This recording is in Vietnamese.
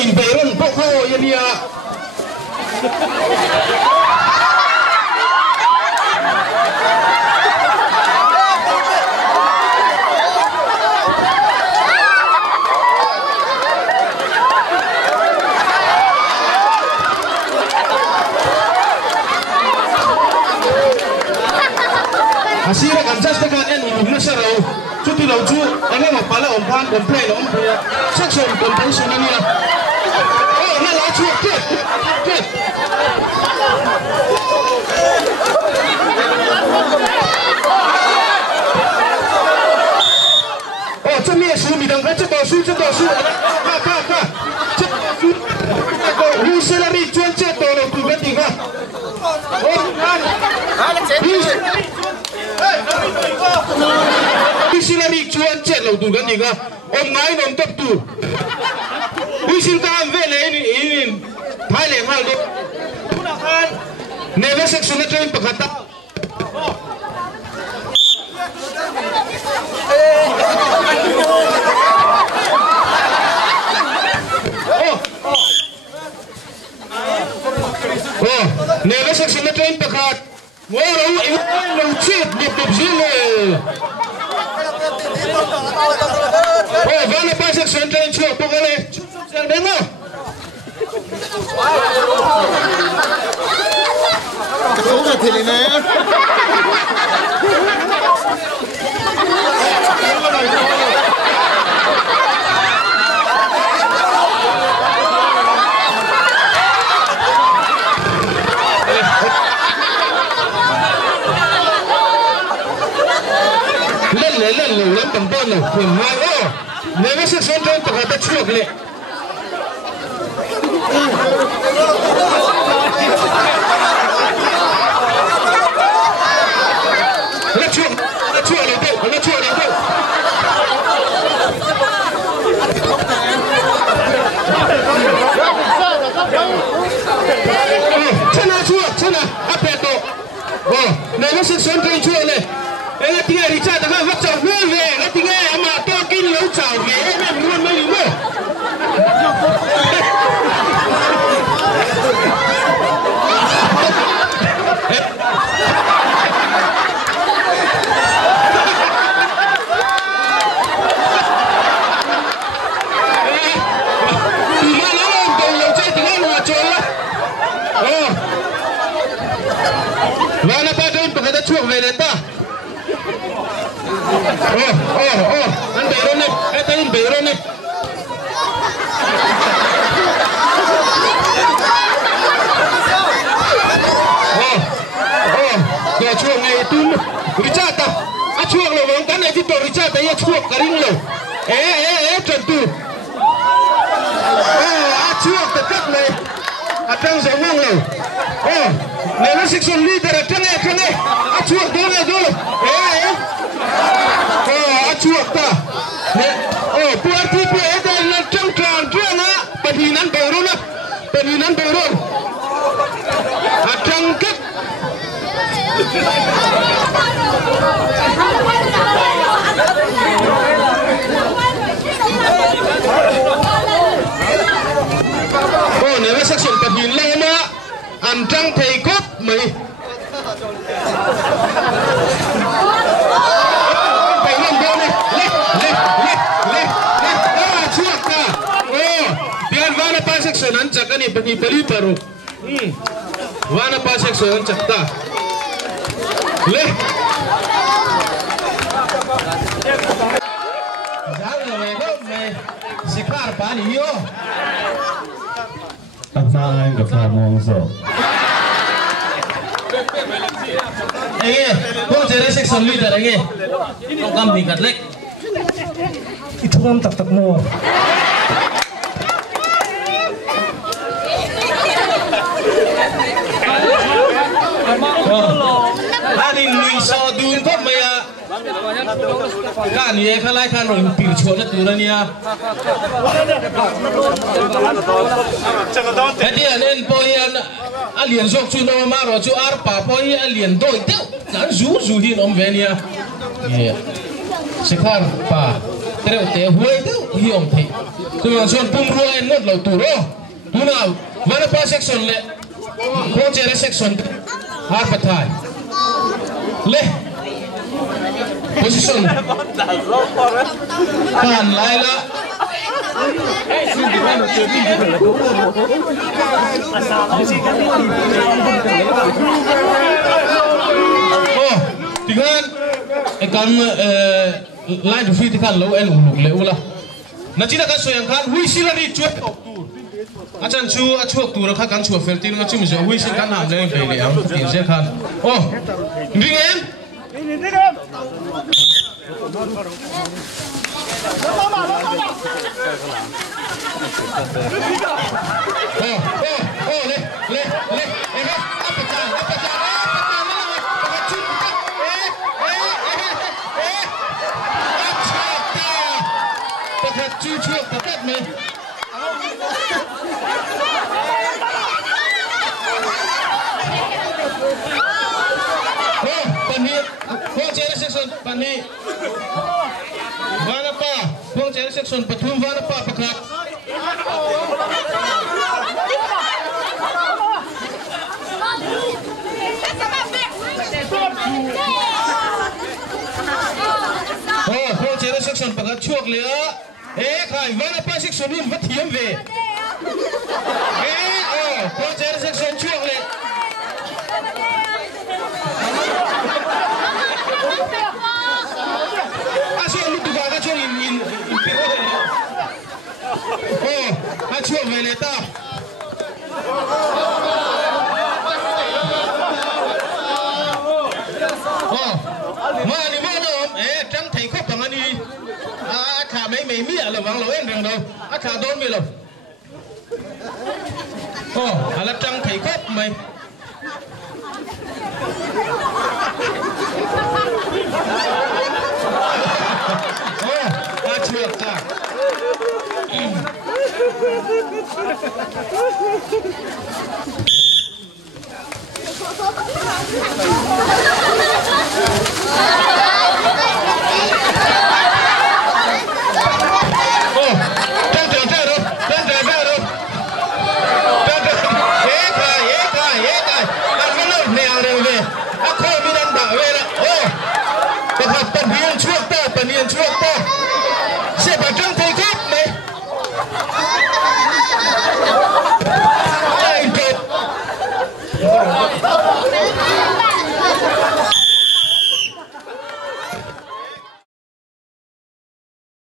in beron poko yania Asira kan just kan en ini nasarau cuti lauju ane mapala ompan komplain ompia section compensation ini ya oh na lauju ket oh cumi su bidang kan ceto su ka Huselari cuan ceto lo tu gantiga oh Huselari cuan cet lo tu gantiga om ngai nom tap tu Husil ka vele ini phale hal do kan neve section na train pakata oh neve section na train pakat wow chet de zile oh vana pa section train chu pagale sang demo Sudah thilina Lalu tempat lo, oh, neve section train pakat chuak le. Cina, apa itu? Oh, neve section train chuak le. Ela tinha Richard agora vai tchau ver, ela tinha ama tô aqui no tchau ver, é mesmo meio meu. Vai na parte onde pegada tchau ver tá. Oh, Berone, esta es Berone. Ya chuo ngay tu Richard ta, a chuo lo vong kan ai ti to Richard ya chuo karing lo. Trần tu. A chuo ta kat này, a tang zo ngong lo. Level section leader tang a chuo do. Chuột ta puan tipe ada yang cangkang drama padinan baru acangkat oh neve section padin lama antang teikot mai section cakap ni beli baru. Wana pa section cakta. Le. Jangan me sikar pani yo. Tangan ke mongso. Kau jadi section leader kau kami kat lek. Itu kan tak mau. Ani nui so dun ko maya kan ye khalai kan ro pir chona turania adi anen poyan alien sok chu no maro chu ar pa poi alien doi te kan zu hin om venia ye sekhar pa treu te huai te hi om thei tu ang son pum ro en ngot lo tu ro tu na vana pa section le ko chere section har pathai le position kan laila oh dengan ikan line to fit kan lo en uluk le ula na china kan soyang kan hui silari chuak tok tu achan chu a chuak tu ra kha kan chu fer tin nga chu mi zo hui sil kan nam le pe le am tin se khan oh ring em section pathum vana pa pakhat oh ho chere section pakhat chuak le khai vana pa section in vathiam ve oh ho chere section chuak le oh, achuak veleta. Oh, mani mana trăng thầy khóc bằng anh đi. Thả mấy mi là vắng lâu em rằng đâu. Thả đón mi lâu. Oh, là trăng thầy khóc mày. Oh, achuak ta.